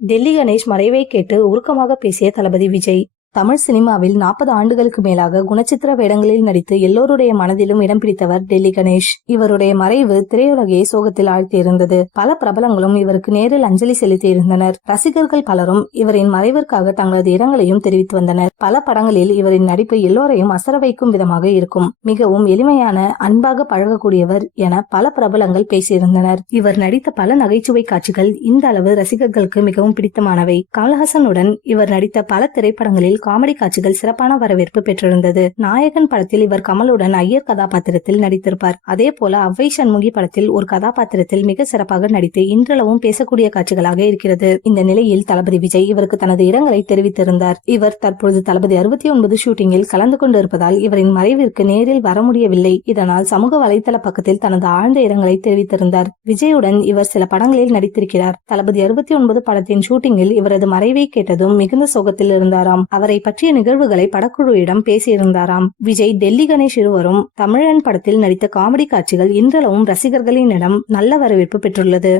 டெல்லி கணேஷ் மறைவை கேட்டு உருக்கமாக பேசிய தளபதி விஜய். தமிழ் சினிமாவில் 40 ஆண்டுகளுக்கு மேலாக குணச்சித்திர வேடங்களில் நடித்து எல்லோருடைய மனதிலும் இடம் பிடித்தவர் டெல்லி கணேஷ். இவருடைய மறைவு திரையுலகையை சோகத்தில் ஆழ்த்தியிருந்தது. பல பிரபலங்களும் இவருக்கு நேரில் அஞ்சலி செலுத்தி இருந்தனர். ரசிகர்கள் பலரும் இவரின் மறைவிற்காக தங்களது இரங்கலையும் தெரிவித்து வந்தனர். பல படங்களில் இவரின் நடிப்பு எல்லோரையும் அசர வைக்கும் விதமாக இருக்கும். மிகவும் எளிமையான, அன்பாக பழகக்கூடியவர் என பல பிரபலங்கள் பேசியிருந்தனர். இவர் நடித்த பல நகைச்சுவை காட்சிகள் இந்த அளவு ரசிகர்களுக்கு மிகவும் பிடித்தமானவை. கமல்ஹாசனுடன் இவர் நடித்த பல திரைப்படங்களில் காமெடி காட்சிகள் சிறப்பான வரவேற்பு பெற்றிருந்தது. நாயகன் படத்தில் இவர் கமலுடன் ஐயர் கதாபாத்திரத்தில் நடித்திருப்பார். அதே போல அவ்வை சண்முகி படத்தில் ஒரு கதாபாத்திரத்தில் மிக சிறப்பாக நடித்து இன்றளவும் பேசக்கூடிய காட்சிகளாக இருக்கிறது. இந்த நிலையில் தளபதி விஜய் இவருக்கு தனது இரங்கலை தெரிவித்திருந்தார். இவர் தற்பொழுது தளபதி 69 ஷூட்டிங்கில் கலந்து கொண்டிருப்பதால் இவரின் மறைவிற்கு நேரில் வர முடியவில்லை. இதனால் சமூக வலைதள பக்கத்தில் தனது ஆழ்ந்த இரங்கலை தெரிவித்திருந்தார். விஜயுடன் இவர் சில படங்களில் நடித்திருக்கிறார். தளபதி 69 படத்தின் ஷூட்டிங்கில் இவரது மறைவை கேட்டதும் மிகுந்த சோகத்தில் இருந்தாராம். அவரை பற்றிய நிகழ்வுகளை படக்குழுவிடம் பேசியிருந்தாராம். விஜய், டெல்லி கணேஷ் இருவரும் தமிழன் படத்தில் நடித்த காமெடி காட்சிகள் இன்றளவும் ரசிகர்களிடம் நல்ல வரவேற்பு பெற்றுள்ளது.